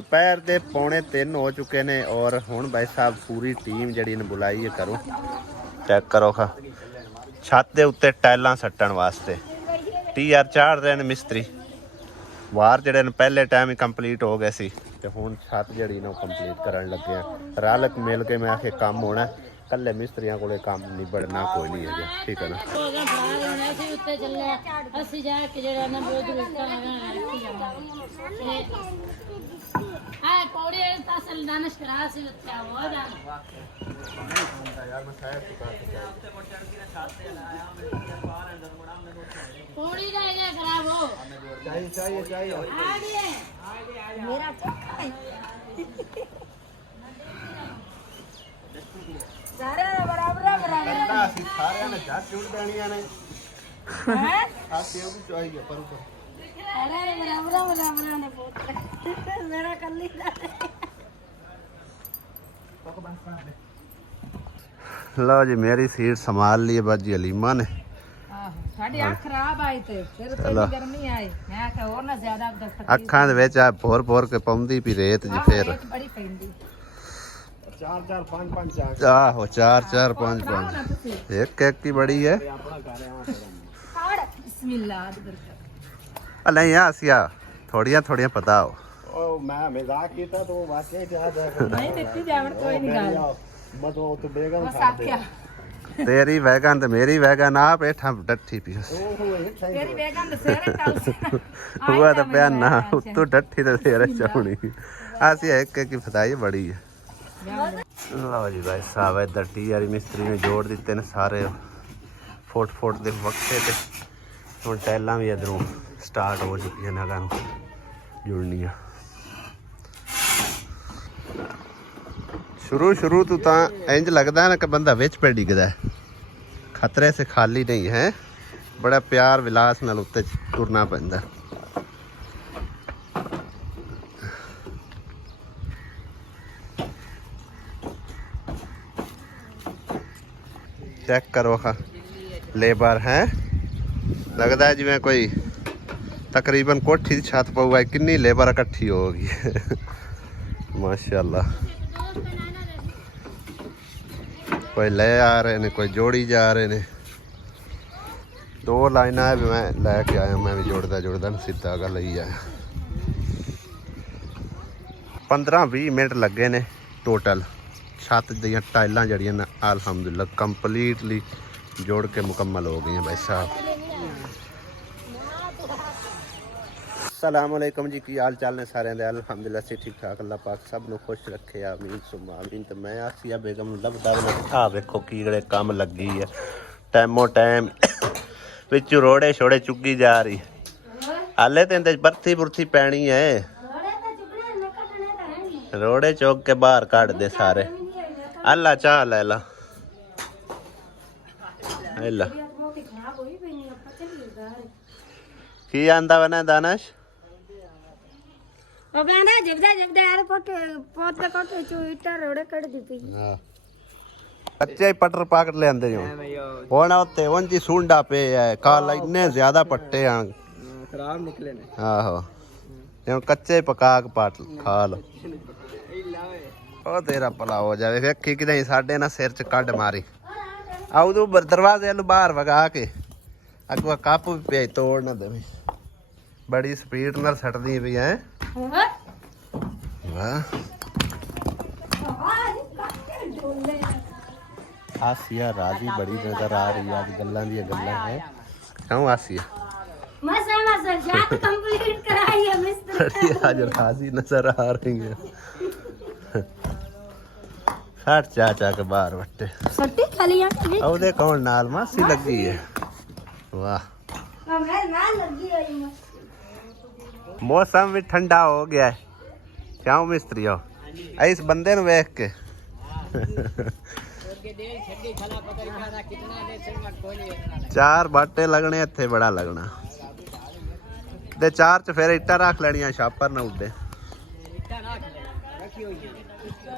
दोपहर के 2:45 हो चुके ने और हुण भाई साहब पूरी टीम जड़ी ने बुलाई है करो चेक करो खा छत के उत्ते टाइलां सट्टण वास्ते टीआर चाढ़ रहे हैं मिस्त्री वार जड़े ने पहले टाइम ही कंप्लीट हो गए सी ते हुण छत जड़ी ने कंप्लीट करन लगे हैं रल मिल के मैं आखे काम होना कल्ले मिस्त्रियां कोले काम निबड़ना कोई नहीं है ठीक है ना सारे बराबर करना सी सारे ने जा चुड़ देनियां ने हैं आ सेव भी चाहिए पर अरे बराबर ने पुत्र मेरा कल्ली लो जी मेरी सीट संभाल ली बाजी अलीमा ने साडी आँख खराब आई थे फिर तो गर्मी आई मैं कहा और ना ज्यादा अखां दे विच आ भोर के पौंदी पी रेत जी फिर बड़ी पैंदी 4 5 5 आहो 4 5 5 एक की बड़ी है बिस्मिल्लाह नहीं आसिया थोड़ियां पता हो ओ मैं मजाक कीता तो वाकई याद है नहीं दित्ती जावड़ कोई नहीं गाल मैं तो बेगम था क्या तेरी वैगन ते मेरी वैगन आप एठा डट्ठी पी तेरी बेगम सेरे कल हुआ तो प्यार ना तू डट्ठी ते तेरे चौनी आसिया एक की फताई बड़ी है लो जी भाई साहब इधर टीआर मिस्त्री ने जोड़ दिते ने सारे फुट दे वक्ते ते हुण टाइलां भी इधरों स्टार्ट हो चुकी है नगां जुड़नियां शुरू तो इंज लगता है ना कि बंदा विच पे डिगदा है खतरे से खाली नहीं है बड़ा प्यार विलास नाल उत्ते तुरना पैंदा चेक करो खा लेबर है लगता है जिवें कोई तकरीबन कोठी की छत पऊगा कितनी लेबर इकट्ठी होगी माशाल्लाह कोई ले आ रहे ने कोई जोड़ी जा रहे ने 2 लाइना भी मैं लैके आया मैं भी जोड़दा सीधा गल ही आया 15-20 मिनट लगे ने टोटल छत दियां टाइलां जड़ियां ने अल्हम्दुलिल्लाह कंप्लीटली जोड़ के मुकम्मल हो गई भाई साहब अस्सलाम वालेकुम जी की हाल चाल ने सारे दे अल्हम्दुलिल्लाह से ठीक ठाक अल्लाह पाक सब नु खुश रखे आमीन सुम्मा आमीन ते मैं आसिया बेगम लभदा बैठा वेखो कीड़े काम लगी है टाइमो टाइम विच रोड़े छोड़े चुगी जा रही हाले ते इंदे बरथी बुरथी पैनी है रोड़े चौक के बाहर काट दे सारे अल्लाह चाह ले ला अल्लाह की आंदा वना दानश ओ कहंदा जबदा यार पोते कोटे चो इटा रोड़े कट दी पई हां कच्चे ही पटर पाकट ले आंदे जो होना उत्ते वंजी सुंडा पे है काल इतने ज्यादा पट्टे हैं खराब निकले ने आहो ये कच्चे पका के पाट खा लो ओ तेरा भला हो जावे वेखी कि नहीं साडे ना सिर च कड मारी आउ तू दरवाजे नु बाहर वगा के अगवा कप भी पे तोड़ ना देवे बड़ी स्पीड नाल सटदी पई है वाह आसिया राजी बड़ी नजर आ रही है आज गल्लां दी गल्लां है क्यों आसिया मसा जात कंप्लीट कराई है मिस्टर आज राजी नजर आ रही है हट चाचा के बाहर बट्टे सट्टी खलियां औदे कौन नाल मासी लगी है वाह मैं नाल लगी हुई मौसम भी ठंडा हो गया है क्यों मिस्त्री हो इस बंदे नु वेख के चार बाटे लगने इत्थे बड़ा लगना ते चार च फिर इट्टा रख लेनियां छापर ना उड्डे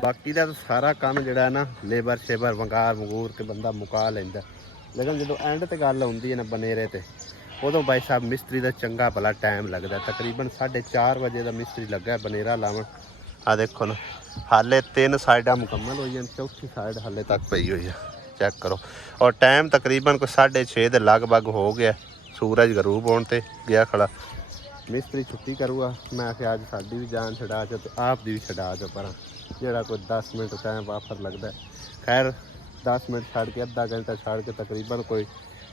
बाकी का तो सारा काम जोड़ा है ना लेबर शेबर वंगार वंगूर के बंदा मुका लेंदा लेकिन जो एंड ते गल आउंदी है ना बनेरे ते उदों भाई साहब मिस्त्री का चंगा भला टाइम लगता तकरीबन 4:30 बजे का मिस्त्री लगा बनेरा लावन ਆ ਦੇਖੋ ਨਾ, ਹਾਲੇ 3 ਸਾਈਡਾਂ ਮੁਕੰਮਲ ਹੋਈ ਹਨ, ਚੌਥੀ ਸਾਈਡ ਹਾਲੇ ਤੱਕ ਪਈ ਹੋਈ ਆ। ਚੈੱਕ ਕਰੋ। ਔਰ ਟਾਈਮ ਤਕਰੀਬਨ ਕੋਈ 6:30 ਦੇ ਲਗਭਗ ਹੋ ਗਿਆ। ਸੂਰਜ ਗਰੂਬ ਹੋਣ ਤੇ ਗਿਆ ਖੜਾ। ਮਿਸਤਰੀ ਛੁੱਟੀ ਕਰੂਗਾ। ਮੈਂ ਆਖਿਆ ਅੱਜ ਸਾਡੀ ਵੀ ਜਾਨ ਛਡਾ ਚੋ ਤੇ ਆਪ ਦੀ ਵੀ ਛਡਾ ਚੋ, ਪਰ ਜਿਹੜਾ ਕੋਈ 10 ਮਿੰਟ ਟਾਈਮ ਵਾਪਰ ਲੱਗਦਾ। ਖੈਰ 10 ਮਿੰਟ ਛੱਡ ਕੇ ਅੱਧਾ ਘੰਟਾ ਛੱਡ ਕੇ ਤਕਰੀਬਨ ਕੋਈ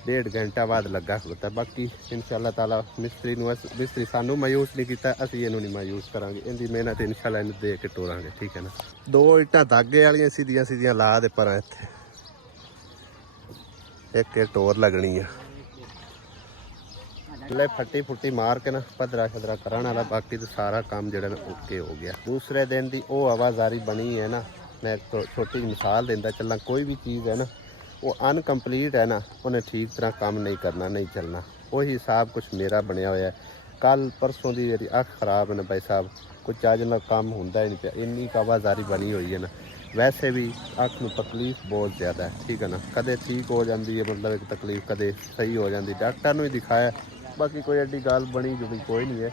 1.5 ਘੰਟਾ ਬਾਅਦ ਲੱਗਾ ਖਲੋਤਾ। ਬਾਕੀ ਇਨਸ਼ਾਅੱਲਾ ਤਾਲਾ ਮਿਸਤਰੀ ਸਾਨੂੰ ਮਾਯੂਸ ਨਹੀਂ ਕੀਤਾ, ਅਸੀਂ ਇਹਨੂੰ ਨਹੀਂ ਮਾਯੂਸ ਕਰਾਂਗੇ। ਇਹਦੀ ਮਿਹਨਤ ਇਨਸ਼ਾਅੱਲਾ ਇਹਨੂੰ ਦੇ ਕੇ ਟੋਰਾਂਗੇ, ਠੀਕ ਹੈ ਨਾ। 2 ਇੱਟਾਂ ਦਾਗੇ ਵਾਲੀਆਂ ਸਿੱਧੀਆਂ ਸਿੱਧੀਆਂ ਲਾ ਦੇ ਪਰ ਇੱਥੇ ਇੱਕ ਇਹ ਟੋਰ ਲੱਗਣੀ ਆ। ਲੈ ਫੱਟੀ ਫੁੱਟੀ ਮਾਰ ਕੇ ਨਾ ਪੱਧਰਾ ਛਦਰਾ ਕਰਨ ਵਾਲਾ। ਬਾਕੀ ਤਾਂ ਸਾਰਾ ਕੰਮ ਜਿਹੜਾ ਨਾ ਓਕੇ ਹੋ ਗਿਆ। ਦੂਸਰੇ ਦਿਨ ਦੀ ਉਹ ਆਵਾਜ਼ਾਰੀ ਬਣੀ ਹੈ ਨਾ, ਮੈਂ ਇੱਕ ਛੋਟੀ ਮਿਸਾਲ ਦਿੰਦਾ ਚੱਲਾਂ। ਕੋਈ ਵੀ ਚੀਜ਼ ਹੈ ਨਾ ਉਹ ਅਨਕੰਪਲੀਟ ਹੈ ਨਾ, ਉਹਨੇ ਠੀਕ ਤਰ੍ਹਾਂ ਕੰਮ ਨਹੀਂ ਕਰਨਾ, ਨਹੀਂ ਚੱਲਣਾ। ਉਹੀ ਹਿਸਾਬ ਕੁਛ ਮੇਰਾ ਬਣਿਆ ਹੋਇਆ। ਕੱਲ ਪਰਸੋਂ ਦੀ ਮੇਰੀ ਅੱਖ ਖਰਾਬ ਹੈ ਨਾ ਭਾਈ ਸਾਹਿਬ, ਕੋਈ ਚੱਜ ਨਾਲ ਕੰਮ ਹੁੰਦਾ ਹੀ ਨਹੀਂ ਪਿਆ। ਇੰਨੀ ਕੁ ਆਵਾਜ਼ਾਰੀ ਬਣੀ ਹੋਈ ਹੈ ਨਾ। ਵੈਸੇ ਵੀ ਅੱਖ ਨੂੰ ਤਕਲੀਫ ਬਹੁਤ ਜ਼ਿਆਦਾ ਹੈ, ਠੀਕ ਹੈ ਨਾ। ਕਦੇ ਠੀਕ ਹੋ ਜਾਂਦੀ ਹੈ, ਮਤਲਬ ਇੱਕ ਤਕਲੀਫ ਕਦੇ ਸਹੀ ਹੋ ਜਾਂਦੀ। ਡਾਕਟਰ ਨੂੰ ਵੀ ਦਿਖਾਇਆ, ਬਾਕੀ ਕੋਈ ਐਡੀ ਗੱਲ ਬਣੀ ਜੁੜੀ ਕੋਈ ਨਹੀਂ ਹੈ।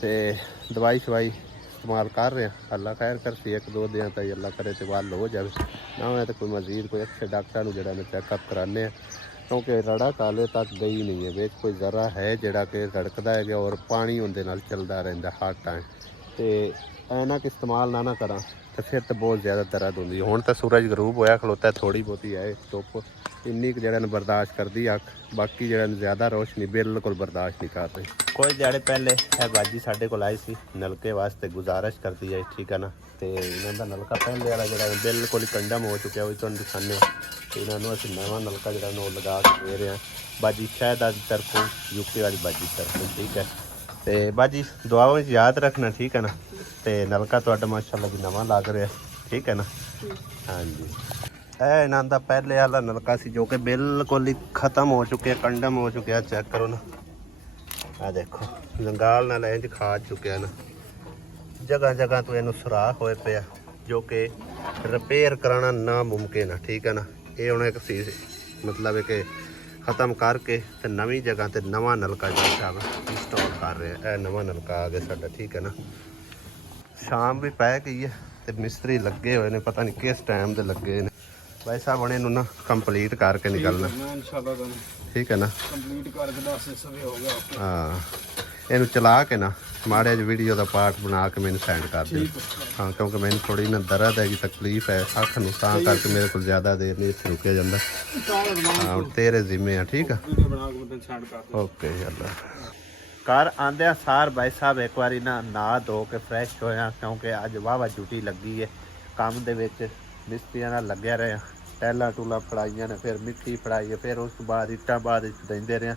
ਤੇ ਦਵਾਈ ਸ਼ਵਾਈ ਇਸਤੇਮਾਲ ਕਰ ਰਹੇ ਹਾਂ। ਅੱਲਾ ਖੈਰ ਕਰਸੀ, 1-2 ਦਿਨ ਤਾਈਂ ਅੱਲਾ ਕਰੇ ਤੇ ਵੱਲ ਹੋ ਜਾਵੇ ਨਾ ਹੋਇਆ ਤਾਂ ਕੋਈ ਮਜ਼ੀਦ ਕੋਈ ਅੱਛੇ ਡਾਕਟਰ ਨੂੰ ਜਿਹੜਾ ਨੇ ਚੈੱਕਅਪ ਕਰਾਉਂਦੇ ਆ। ਕਿਉਂਕਿ ਰੜਕ ਹਾਲੇ ਤੱਕ ਗਈ ਨਹੀਂ ਹੈ। ਵਿੱਚ ਕੋਈ ਜ਼ਰਾ ਹੈ ਜਿਹੜਾ ਕਿ ਰੜਕਦਾ ਹੈਗਾ ਔਰ ਪਾਣੀ ਉਹਦੇ ਨਾਲ ਚੱਲਦਾ ਰਹਿੰਦਾ ਹਰ ਟਾਈਮ। ਤੇ ਐਨਕ ਇਸਤੇਮਾਲ ਨਾ ਕਰਾਂ ਤਾਂ ਫਿਰ ਤਾਂ ਬਹੁਤ ਜ਼ਿਆਦਾ ਦਰਦ ਹੁੰਦੀ ਹੈ। ਹੁਣ ਤਾਂ ਸੂਰਜ ਗਰੂਬ ਹੋਇਆ ਖਲੋਤਾ, ਥੋੜੀ ਬਹੁਤੀ ਹੈ ਧੁੱਪ ਇੰਨੀ ਕੁ ਜਿਹੜਾ ਨੂੰ ਬਰਦਾਸ਼ਤ ਕਰਦੀ ਅੱਖ। ਬਾਕੀ ਜਿਹੜਾ ਨੂੰ ਜ਼ਿਆਦਾ ਰੋਸ਼ਨੀ ਬਿਲਕੁਲ ਬਰਦਾਸ਼ਤ ਨਹੀਂ ਕਰਦੀ। ਕੋਈ ਦਿਹਾੜੇ ਪਹਿਲੇ ਇਹ ਬਾਜੀ ਸਾਡੇ ਕੋਲ ਆਈ ਸੀ ਨਲਕੇ ਵਾਸਤੇ, ਗੁਜ਼ਾਰਿਸ਼ ਕਰਦੀ ਹੈ, ਠੀਕ ਹੈ ਨਾ। ਤੇ ਇਹਨਾਂ ਦਾ ਨਲਕਾ ਪਹਿਲੇ ਵਾਲਾ ਜਿਹੜਾ ਬਿਲਕੁਲ ਹੀ ਕੰਡਮ ਹੋ ਚੁੱਕਿਆ, ਉਹ ਤੁਹਾਨੂੰ ਦਿਖਾਉਂਦੇ ਹਾਂ। ਤੇ ਇਹਨਾਂ ਨੂੰ ਅਸੀਂ ਨਵਾਂ ਨਲਕਾ ਜਿਹੜਾ ਨੂੰ ਲਗਾ ਕੇ ਦੇ ਰਹੇ ਹਾਂ। ਬਾਜੀ ਸ਼ਾਇਦ ਅੱਜ ਤਰਫੋਂ ਯੂਕੇ ਵਾਲੀ ਬਾਜੀ ਤਰਫੋਂ, ਠੀਕ ਹੈ। ਤੇ ਬਾਜੀ ਦੁਆਵਾਂ ਵਿੱਚ ਯਾਦ ਰੱਖਣਾ, ਠੀਕ ਹੈ ਨਾ। ਤੇ ਨਲਕਾ ਤੁਹਾਡਾ ਮਾਸ਼ਾਅੱਲਾ ਵੀ ਨਵਾਂ ਲੱਗ ਰਿਹਾ, ਠੀਕ ਹੈ ਨਾ। ਹਾਂਜੀ ਇਹ ਇਹਨਾਂ ਦਾ ਪਹਿਲੇ ਵਾਲਾ ਨਲਕਾ ਸੀ ਜੋ ਕਿ ਬਿਲਕੁਲ ਹੀ ਖਤਮ ਹੋ ਚੁੱਕਿਆ, ਕੰਡਮ ਹੋ ਚੁੱਕਿਆ। ਚੈੱਕ ਕਰੋ ਨਾ, ਆ ਦੇਖੋ ਲੰਗਾਲ ਨਾਲ ਇੰਜ ਖਾ ਚੁੱਕਿਆ ਨਾ। ਜਗ੍ਹਾ ਜਗ੍ਹਾ ਤੋਂ ਇਹਨੂੰ ਸੁਰਾਖ ਹੋਏ ਪਿਆ, ਜੋ ਕਿ ਰਿਪੇਅਰ ਕਰਾਉਣਾ ਨਾਮੁਮਕਿਨ ਹੈ, ਠੀਕ ਹੈ ਨਾ। ਇਹ ਹੁਣ ਇੱਕ ਸੀ ਮਤਲਬ ਹੈ ਕਿ ਖਤਮ ਕਰਕੇ ਤੇ ਨਵੀਂ ਜਗ੍ਹਾ ਤੇ ਨਵਾਂ ਨਲਕਾ ਜਿਹੜਾ ਸਾਹਿਬ ਇੰਸਟਾਲ ਕਰ ਰਿਹਾ। ਇਹ ਨਵਾਂ ਨਲਕਾ ਆ ਗਿਆ ਸਾਡਾ, ਠੀਕ ਹੈ ਨਾ। ਸ਼ਾਮ ਵੀ ਪੈ ਗਈ ਹੈ ਤੇ ਮਿਸਤਰੀ ਲੱਗੇ ਹੋਏ ਨੇ, ਪਤਾ ਨਹੀਂ ਕਿਸ ਟਾਈਮ ਦੇ ਲੱਗੇ ਨੇ। ਭਾਈ ਸਾਹਿਬ ਹੁਣ ਇਹਨੂੰ ਨਾ ਕੰਪਲੀਟ ਕਰਕੇ ਨਿਕਲਣਾ, ਠੀਕ ਹੈ ਨਾ। ਕੰਪਲੀਟ ਕਰਕੇ ਬਸ ਸਵੇ ਹੋ ਗਿਆ। ਹਾਂ ਇਹਨੂੰ ਚਲਾ ਕੇ ਨਾ ਮਾੜੇ ਜਿਹੇ ਵੀਡੀਓ ਦਾ ਪਾਰਟ ਬਣਾ ਕੇ ਮੈਨੂੰ ਸੈਂਡ ਕਰ ਦਿਓ। ਹਾਂ ਕਿਉਂਕਿ ਮੈਨੂੰ ਥੋੜੀ ਨਾ ਦਰਦ ਹੈਗੀ, ਤਕਲੀਫ ਹੈ ਅੱਖ ਨੂੰ, ਤਾਂ ਕਰਕੇ ਮੇਰੇ ਕੋਲ ਜ਼ਿਆਦਾ ਦੇਰ ਨਹੀਂ ਇੱਥੇ ਰੁਕਿਆ ਜਾਂਦਾ। ਹਾਂ ਹੁਣ ਤੇਰੇ ਜ਼ਿੰਮੇ ਆ, ਠੀਕ ਆ। ਓਕੇ ਅੱਲਾ। ਘਰ ਆਂਦਿਆਂ ਸਾਰ ਭਾਈ ਸਾਹਿਬ ਇੱਕ ਵਾਰੀ ਨਾ ਧੋ ਕੇ ਫਰੈਸ਼ ਹੋਇਆ, ਕਿਉਂਕਿ ਅੱਜ ਵਾਹਵਾ ਡਿਊਟੀ ਲੱਗੀ ਹੈ ਕੰਮ ਦੇ ਵਿੱਚ। ਮਿਸਤਰੀਆਂ ਨਾਲ ਲੱਗਿਆ ਰਿਹਾ, ਟੈਲਾਂ ਟੂਲਾਂ ਫੜਾਈਆਂ ਨੇ, ਫਿਰ ਮਿੱਟੀ ਫੜਾਈ ਹੈ, ਫਿਰ ਉਸ ਤੋਂ ਬਾਅਦ ਇੱਟਾਂ ਬਾਅਦ ਦਿੰਦੇ ਰਹੇ।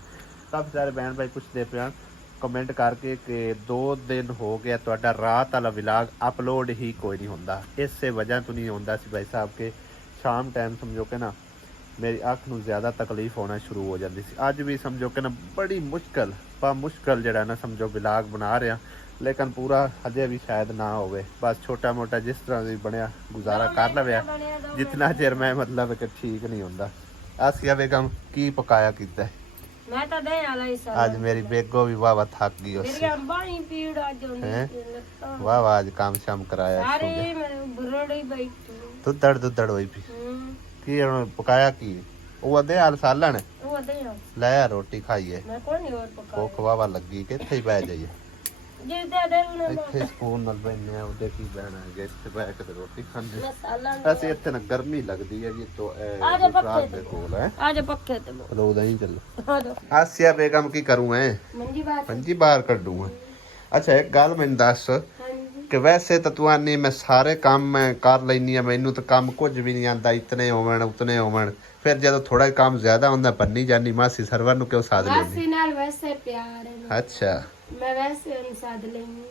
ਕਾਫੀ ਸਾਰੇ ਭੈਣ ਭਾਈ ਪੁੱਛਦੇ ਪਿਆ ਕਮੈਂਟ ਕਰਕੇ ਕਿ 2 ਦਿਨ ਹੋ ਗਿਆ ਤੁਹਾਡਾ ਰਾਤ ਵਾਲਾ ਵਲੌਗ ਅਪਲੋਡ ਹੀ ਕੋਈ ਨਹੀਂ ਹੁੰਦਾ। ਇਸੇ ਵਜ੍ਹਾ ਤੋਂ ਨਹੀਂ ਹੁੰਦਾ ਸੀ ਭਾਈ ਸਾਹਿਬ ਕਿ ਸ਼ਾਮ ਟਾਈਮ ਸਮਝੋ ਕਿ ਨਾ ਮੇਰੀ ਅੱਖ ਨੂੰ ਜ਼ਿਆਦਾ ਤਕਲੀਫ ਹੋਣਾ ਸ਼ੁਰੂ ਹੋ ਜਾਂਦੀ ਸੀ। ਅੱਜ ਵੀ ਸਮਝੋ ਕਿ ਨਾ ਬੜੀ ਮੁਸ਼ਕਲ ਜਿਹੜਾ ਨਾ ਸਮਝੋ ਵਲੌਗ ਬਣਾ ਰਿਹਾ, ਲੇਕਿਨ ਪੂਰਾ ਹਜੇ ਵੀ ਸ਼ਾਇਦ ਨਾ ਹੋਵੇ। ਬਸ ਛੋਟਾ ਮੋਟਾ ਜਿਸ ਤਰ੍ਹਾਂ ਵੀ ਬਣਿਆ ਗੁਜ਼ਾਰਾ ਕਰ ਲਵਿਆ, ਜਿਤਨਾ ਚਿਰ ਮੈਂ ਮਤਲਬ ਕਿ ਠੀਕ ਨਹੀਂ ਹੁੰਦਾ। ਆਸੀਆ ਬੇਗਮ ਕੀ ਪਕਾਇਆ ਕੀਤਾ? ਮੈਂ ਤਾਂ ਦੇ ਆਲਾ ਹੀ ਸਾਰਾ। ਅੱਜ ਮੇਰੀ ਬੇਗੋ ਵੀ ਵਾਵਾ ਥੱਕ ਗਈ ਉਸ ਮੇਰੀ ਅੰਬਾਂ ਹੀ ਪੀੜ ਅੱਜ ਹੁੰਦੀ ਵਾਵਾ ਅੱਜ ਕੰਮ ਸ਼ਾਮ ਕਰਾਇਆ ਸਾਰੇ ਮੈਂ ਬੁਰੜੀ ਬੈਠੀ ਦੁੱਧੜ ਹੋਈ ਪਈ। ਕੀ ਹੁਣ ਪਕਾਇਆ ਕੀ? ਉਹ ਅਦੇ ਹਾਲ ਸਾਲਣ ਉਹ ਦੇ ਆ ਲੈ ਆ ਰੋਟੀ ਖਾਈਏ। ਮੈਂ ਕੋਈ ਨਹੀਂ ਹੋਰ ਪਕਾ ਭੁੱਖ ਵਾਵਾ ਲੱਗੀ, ਕਿੱਥੇ ਹੀ ਬਹਿ ਜਾਈਏ। ਜੇ ਦੇ ਨਾ ਇੱਥੇ ਸਕੂਨ ਨਾਲ ਬੈਠਨੇ ਆ, ਉਹਦੇ ਕੀ ਬਹਿਣਾ ਹੈ, ਇੱਥੇ ਬਹਿ ਕੇ ਤੇ ਰੋਟੀ ਖਾਂਦੇ। ਮਸਾਲਾ ਅਸੀਂ ਇੱਥੇ ਨਾ ਗਰਮੀ ਲੱਗਦੀ ਹੈ ਜੀ ਤੋਂ ਆ ਜਾ ਰਾਤ ਦੇ ਕੋਲ ਹੈ। ਆ ਜਾ ਪੱਕੇ ਤੇ ਚਲੋ ਉਦਾਂ ਹੀ ਚੱਲ। ਆ ਜਾ ਆਸਿਆ ਬੇਗਮ ਕੀ ਕਰੂੰ ਮੈਂ? ਮੰਜੀ ਬਾਹਰ ਕੱਢੂੰ। ਅੱਛਾ ਇੱਕ ਗੱਲ ਮੈਨੂੰ ਦੱਸ ਕਿ ਵੈਸੇ ਤਾਂ ਤੂੰ ਆਨੀ ਮੈਂ ਸਾਰੇ ਕੰਮ ਮੈਂ ਕਰ ਲੈਨੀ ਆ, ਮੈਨੂੰ ਤਾਂ ਕੰਮ ਕੁਝ ਵੀ ਨਹੀਂ ਆਂਦਾ, ਇਤਨੇ ਹੋਵਣ ਉਤਨੇ ਹੋਵਣ। ਫਿਰ ਜਦੋਂ ਥੋੜਾ ਕੰਮ ਜ਼ਿਆਦਾ ਹੁੰਦਾ ਪੰਨੀ ਜਾਨੀ ਮਾਸੀ ਸਰਵਰ ਨੂੰ ਕਿਉਂ ਸਾਧ ਲੈਂਦੀ? ਮਾਸੀ ਨਾਲ ਵੈਸੇ ਪਿਆਰ ਹੈ। ਅੱਛਾ ਮੈਂ ਵੈਸੇ ਉਹਨੂੰ ਸਾਧ ਲੈਂਦੀ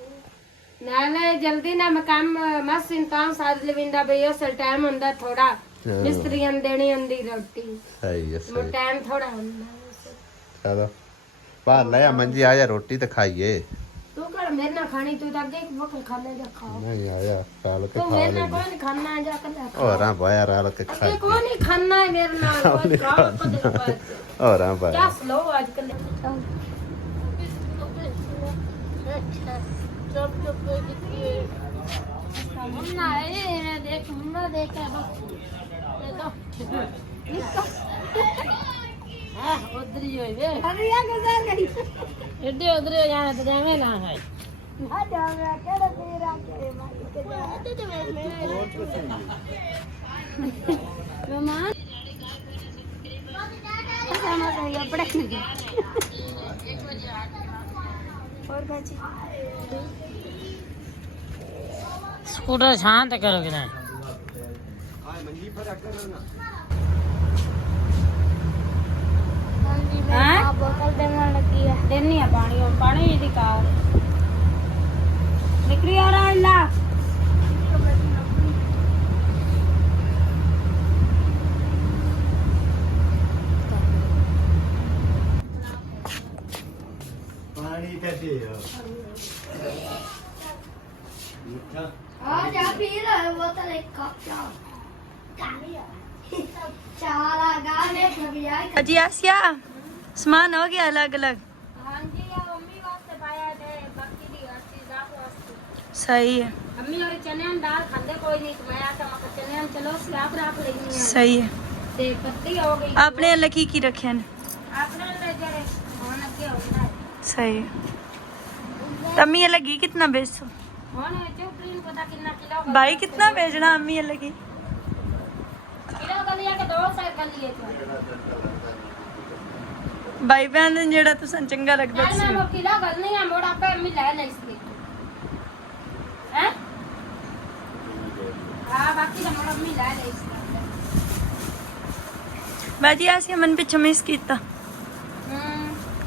ਨਾਲੇ ਜਲਦੀ ਨਾ ਮੈਂ ਕੰਮ ਮਾਸੀ ਨੂੰ ਤਾਂ ਸਾਧ ਲਵਿੰਦਾ ਬਈ ਉਸ ਟਾਈਮ ਹੁੰਦਾ ਥੋੜਾ ਮਿਸਤਰੀਆਂ ਨੂੰ ਦੇਣੀ ਹੁੰਦੀ ਰੋਟੀ। ਸਹੀ ਹੈ ਸਹੀ। ਟਾਈਮ ਥੋੜਾ ਹੁੰਦਾ। ਚਲੋ ਬਾਹਰ ਲੈ ਆ ਮੰਜੀ, ਆ ਜਾ ਰੋਟੀ ਤੇ ਖਾਈਏ। ਤੂੰ ਕਰ ਮੇਰੇ ਨਾਲ ਖਾਣੀ, ਤੂੰ ਤਾਂ ਅੱਗੇ ਇੱਕ ਵਕਤ ਖਾਣੇ ਜਾ ਖਾ। ਨਹੀਂ ਆਇਆ ਖਾਲ ਕੇ ਤੂੰ ਖਾ ਮੇਰੇ ਲੈ। ਨਾਲ ਕੋਈ ਨਹੀਂ ਖਾਣਾ ਜਾ ਕੇ ਲੈ। ਹੋਰਾਂ ਬਾਇਆ ਰਾਲ ਕੇ ਖਾ। ਅੱਗੇ ਕੋਈ ਨਹੀਂ ਖਾਣਾ ਹੈ ਮੇਰੇ ਨਾਲ, ਕੋਈ ਕੰਮ ਕਦੇ ਬਾਅਦ। ਹੋਰਾਂ ਬਾਇਆ क्या स्लो आजकल चुप चुप देख के उधर ही होई वे अरे या गुजर गई इधर उधर जाना तो जावे ना है आ जावे केड़े तेरा के मारी के तो मेहमान sama saya pernah lagi और बाजी स्कूटर शांत करोगे ना बोतल देने लगी है देनी है पानी और पानी ही दिखा निकली आ रहा है पानी कैसे आ जा पी रहा बोतल एक कप चाय चाला गाने कभी आई अजी आसिया सामान हो गया अलग अलग हां जी या मम्मी वास्ते पाया थे बाकी दी चीज आप वास्ते सही है मम्मी और चने दाल खांदे कोई नहीं तो मैं आटा मक्का चने चलो स्लैब रख लेनी है सही है ते पत्ती हो गई आपने अलग की रखे हैं आपने ले जरे होना क्या होता है सही है अम्मी अलग ही कितना बेचो होना चौपड़ी पता कितना किलो भाई कितना बेचना अम्मी अलग ही किलो गलिया के 2 साइड कर लिए थे भाई बहन जेड़ा तुसन चंगा लगदा यार मैं सी वो किलो गलनी है मोड़ा पे अम्मी ले ले इसके हैं हां बाकी तो मोड़ा अम्मी ले ले इसके बाजी आसिया मन पिछे मिस कीता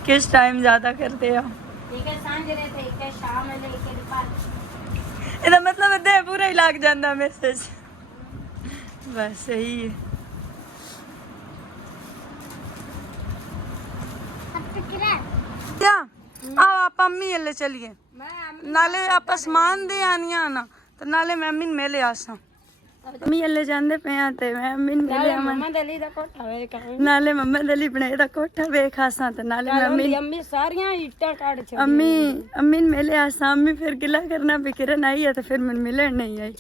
किस टाइम ज्यादा करते हो ठीक है सांझ रहे थे के शाम में लेके रिपाल ਇਹਦਾ मतलब है पूरा ही लग जाता मैसेज बस सही है क्या आओ आप अम्मी हल्ले चलिए मैं नाले आप समान दे आनिया ना तो नाले मैं अम्मी ਨੂੰ ਮਿਲੇ ਆਸਾਂ अम्मी हल्ले ਜਾਂਦੇ ਪਏ ਆ ਤੇ ਮੈਂ ਅਮੀ ਨੂੰ ਮਿਲੇ ਆਵਾਂ मम्मा दली दा कोठा वे का ਨਾਲੇ ਮੰਮਾ ਦਲੀ ਬਣਾਏ ਦਾ ਕੋਠਾ ਵੇਖ ਆਸਾਂ ਤੇ ਨਾਲੇ ਮੈਂ ਅਮੀ अम्मी सारियां ईटा काट छ अम्मी ਨੂੰ ਮਿਲੇ ਆਸਾਂ ਅम्मी ਫਿਰ ਗਿਲਾ ਕਰਨਾ ਵੀ ਕਿਰਨ ਆਈ ਹੈ ਤੇ ਫਿਰ ਮੈਨੂੰ ਮਿਲਣ ਨਹੀਂ ਆਈ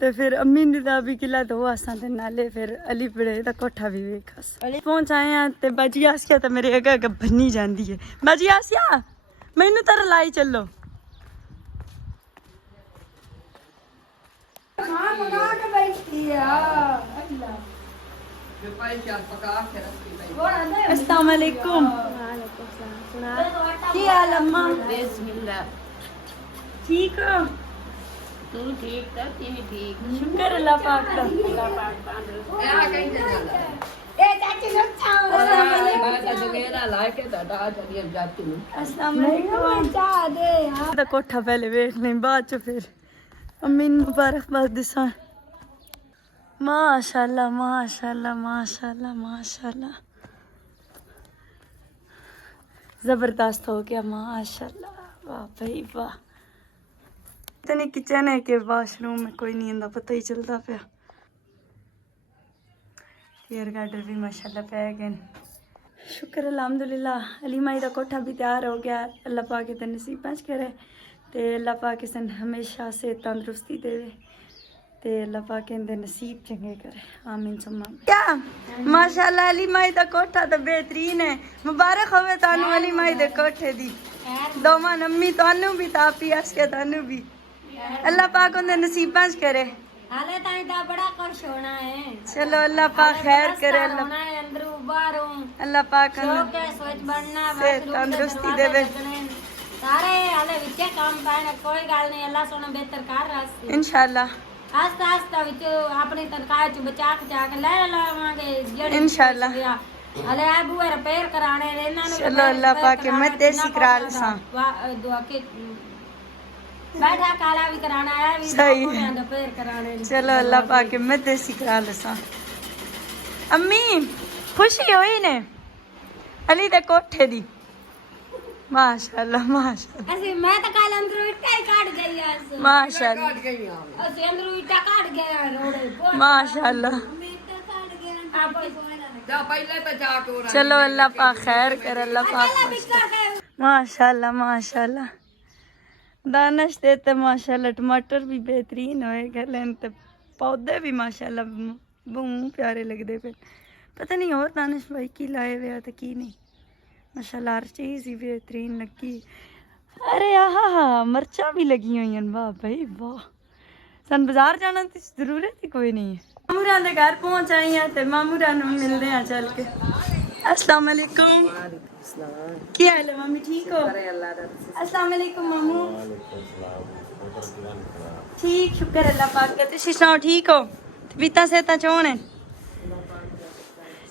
ਤੇ ਫਿਰ ਅम्मी ਨੇ ਦਾ ਵੀ ਗਿਲਾ ਦੋ ਆਸਾਂ ਤੇ ਨਾਲੇ ਫਿਰ ਅਲੀ ਬੜੇ ਦਾ ਕੋਠਾ ਵੀ ਵੇਖ ਆਸਾਂ ਪਹੁੰਚ ਆਏ ਆ ਤੇ ਬਾਜੀ ਆਸਿਆ ਤਾਂ ਮੇਰੇ ਅੱਗੇ ਅੱਗੇ ਬੰਨੀ ਜਾਂਦੀ ਹੈ ਬਾਜੀ ਆਸਿਆ ਮੈਨੂੰ ਤਾਂ ਰਲਾਈ ਚੱਲੋ हां मंगा के बैठी है अल्लाह अस्सलाम वालेकुम की हाल अम्मा ठीक हो तू ठीक था तीन ठीक शुक्र अल्लाह पाक का ए चाची नो चाओ अस्सलाम वालेकुम चाह दे यार ਦਾ ਕੋਠਾ ਪਹਿਲੇ ਵੇਖ ਲਈ ਬਾਅਦ ਚ ਫਿਰ अम्मी ਨੂੰ ਮੁਬਾਰਕਬਾਦ ਦਿਸਾਂ माशाल्लाह माशाल्लाह माशाल्लाह माशाल्लाह जबरदस्त हो गया माशाल्लाह वाह भाई वाह इतनी किचन है कि वॉशरूम में कोई नहीं आंदा पता ही चलता पिया एयर गार्डर भी माशाल्लाह पै गए शुक्र अल्हम्दुलिल्लाह अली माई दा कोठा भी तैयार हो गया अल्लाह पाक दे नसीब पंच करे ते अल्लाह पाक सन हमेशा से तंदुरुस्ती देवे ते अल्लाह पाक इनदे नसीब चंगे करे आमीन सुम्मा क्या माशाल्लाह अली माई दा कोठा तो बेहतरीन है मुबारक होवे तानू अली माई दे कोठे दी दोवां अम्मी तानू भी तापी अस के तानू भी अल्लाह पाक उनदे नसीब पंच करे हाले ताई दा बड़ा खुश होना है चलो अल्लाह पाक खैर करे अल्लाह होना है अंदर बाहरों अल्लाह पाक के सोच बनना से तंदुरुस्ती देवे सारे हाले विचे काम पाए कोई गल नहीं अल्लाह सोना बेहतर कर रास्ते इंशाल्लाह आस्ता आस्ता विच अपनी तनख्वाह च बचा के ले लावांगे जेड़ी इंशाल्लाह हले आ बुआ रिपेयर कराने ने इन्हां चलो अल्लाह पाक हिम्मत देसी करा लसा दुआ के बैठा काला भी कराना है भी सही है। रिपेयर कराने ने। चलो अल्लाह पाक हिम्मत देसी करा लसा अम्मी खुशी हुई ने अली दे कोठे दी माशाल्लाह माशाल्लाह ऐसे मैं तो काल अंदर इट्टा ही काट गई आज माशाल्लाह ऐसे अंदर इट्टा काट गया रोड माशाल्लाह चलो अल्लाह पाक खैर कर अल्लाह पाक माशाल्लाह माशाल्लाह दानश देते माशाल्लाह टमाटर भी बेहतरीन होए गए तो पौधे भी माशाल्लाह बहुत प्यारे लगते पे। पता नहीं और दानिश भाई की लाए हुए तो की नहीं, माशाल्लाह हर चीज़ ही बेहतरीन लगी। अरे आहा मर्चा भी लगी हुई हैं, वाह भाई वाह। सन बाजार जाना तो जरूरत ही कोई नहीं है। मामूरा के घर पहुंच आई हैं तो मामूरा मिलते हैं चल के। अस्सलाम वालेकुम। क्या हाल है मम्मी, ठीक हो? अस्सलाम वालेकुम मामू। ठीक, शुक्र अल्लाह पाक का। तुसी सुनाओ ठीक हो? तबीयतां सेहतां चोन है?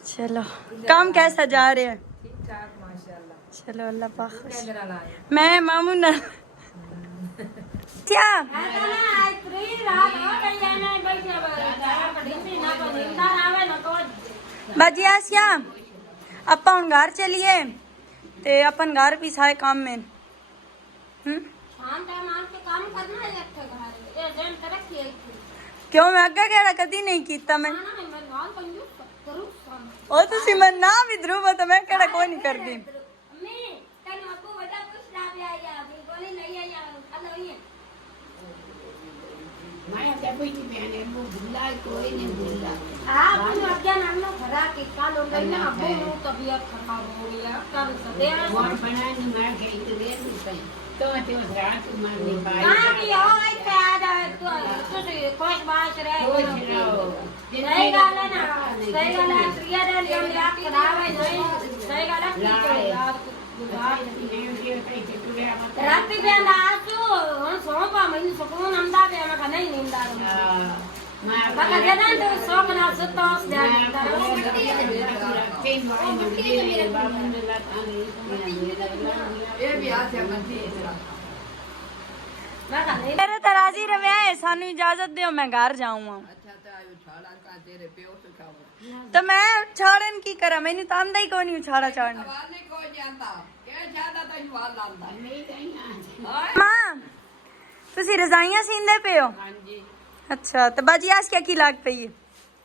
चलो काम कैसा जा रहा है? चलो अल्लाह पाक खुश। मैं मामू ना क्या बाजी आसिया ਆਪਾਂ ਹੁਣ ਘਰ चलिए ते अपन घर भी सारे काम में शाम टाइम आके काम करना है एक घर ये जन तरक्की है क्यों मैं अग्गा केड़ा कदी नहीं कीता मैं ना मैं नाल कंजू करूं काम ओ तुसी मैं ना भी ध्रुव तो मैं केड़ा कोई नहीं करदी। अम्मी तन आपको बड़ा कुछ ला भी आया अभी बोले नहीं आया अल्लाह ही मैं क्या कोई नहीं मैंने वो भूला कोई नहीं भूला। हां अपन अग्गा नाम नो घरा के काल हो गई ना अब नो तबीयत खराब हो गई है कल सदे और बनाने मैं खेल के दे दूं तो रात मार नहीं पाई। कहां की हो आई पे आ जाए तो खुश बात रहे सही गाल है ना सही गाल है प्रिया ने हम याद खराब है नहीं सही गाल है याद रात पे अंदा आजू हम सोपा मैं सुकून अंदा पे मैं नहीं नींदा मैं पता देना तो सोकना सुतो से ये भी आज मंदी मेरे तो राजी रवे है, सानू इजाजत दियो मैं घर जाऊंगा। अच्छा तो आयो छाड़ा का तेरे प्यो से खाओ तो मैं छाड़न की करा, मैंने तो आंदा ही कोई नहीं छाड़ा चाड़ना। वाले को जानता क्या ज्यादा तो वाल लांदा नहीं नहीं मां तुसी रजाइयां सींदे पे हो? हां जी। अच्छा तो बाजी आज क्या की लाग पई है?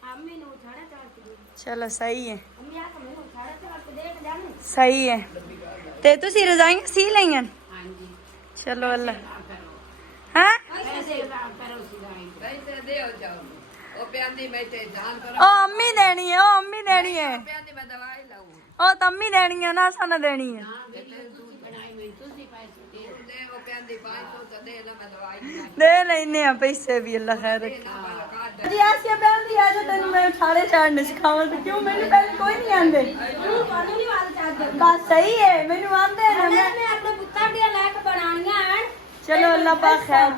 अम्मी ने उठाड़ा चार के चलो सही है अम्मी आ के मैंने उठाड़ा चार के देख जाने सही है। ते तुसी रजाइयां सी लईयां? हां जी। चलो अल्लाह हां पैसे करो सिलाई पैसे दे जाओ ओ प्यांदी मैं ते जान पर ओ अम्मी देनी है, ओ अम्मी देनी है, प्यांदी मैं दवाई लाऊं ओ तम्मी देनी है ना साना देनी है। दूध बनाई मैं तुसी पैसे दे वो प्यांदी 500 तो दे ना मैं दवाई दे लेने हैं पैसे भी, अल्लाह खैर रखे। जी आसिया बहन दी आजा तेन मैं छाड़े चाड़ने सिखावां तो क्यों मैंने पहले कोई नहीं आंदे बस सही है मैंने आंदे ना मैं अपने पुत्तर दी लायक बनानियां हैं चलो अल्लाह पाक खैर,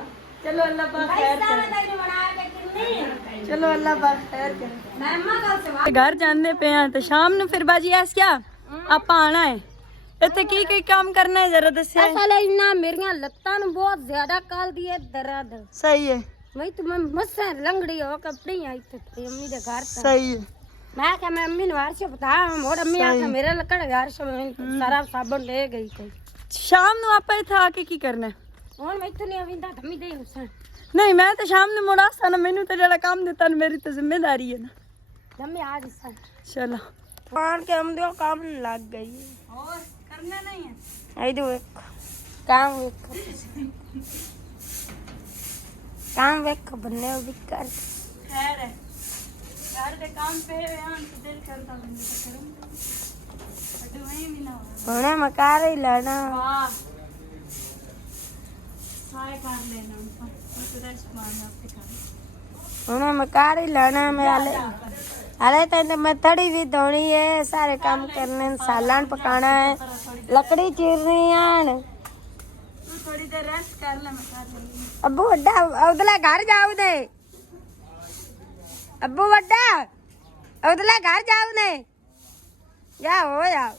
चलो अल्लाह पाक खैर सारा करे, तैਨੂੰ बनाया के कितनी चलो अल्लाह पाक खैर करे। मैं अम्मा कल से घर जाने पे हैं तो शाम ਨੂੰ ਫਿਰ ਬਾਜੀ ਐਸ क्या ਆਪਾਂ ਆਣਾ ਹੈ ਇੱਥੇ ਕੀ ਕੰਮ ਕਰਨਾ ਹੈ जरा ਦੱਸਿਆ। असल इन्ना मेरियां लत्तां नु बहुत ज्यादा काल दी है दर्द सही है वही तो मैं मस्सा लंगड़ी हो कपड़ी आई थे अम्मी दे घर से सही है मैं क्या मैं अम्मी ने वार से बता और अम्मी आके मेरे लकड़ घर से सारा साबुन ले गई थी। शाम ਨੂੰ ਆਪਾਂ ਇੱਥੇ ਆ ਕੇ ਕੀ ਕਰਨਾ ਹੈ? ਹੁਣ ਮੈਂ ਇਤਨੀ ਅਵਿੰਦਾ ਧਮੀ ਦੇ ਹੁਸਨ नहीं मैं तो शाम ਨੂੰ ਮੁੜਾ ਸਾਨਾ ਮੈਨੂੰ ਤਾਂ ਜਿਹੜਾ ਕੰਮ ਦਿੱਤਾ ਨਾ ਮੇਰੀ ਤਾਂ ਜ਼ਿੰਮੇਵਾਰੀ ਹੈ ना। धमी आ हुसन चलो पान के हम दो काम लग गई और करना नहीं है आई दो एक काम वेख बनने भी कर खैर है घर के काम पे यहाँ तो दिल करता बंदे तो करूँ अड्डू वहीं भी ना हो होने मकार ही लेना वाह सारे कर लेना उनको तो रेस्ट मारना अपने काम होने मकार ही लेना मैं अरे तो मैं थड़ी भी धोनी है सारे काम करने सालन पकाना है लकड़ी चीरनी है थोड़ी देर रेस्ट कर ले मैं कर लूंगी। अब्बू वड्डा उदला घर जाऊ दे अब्बू वड्डा उदला घर जाऊ दे जा हो जाओ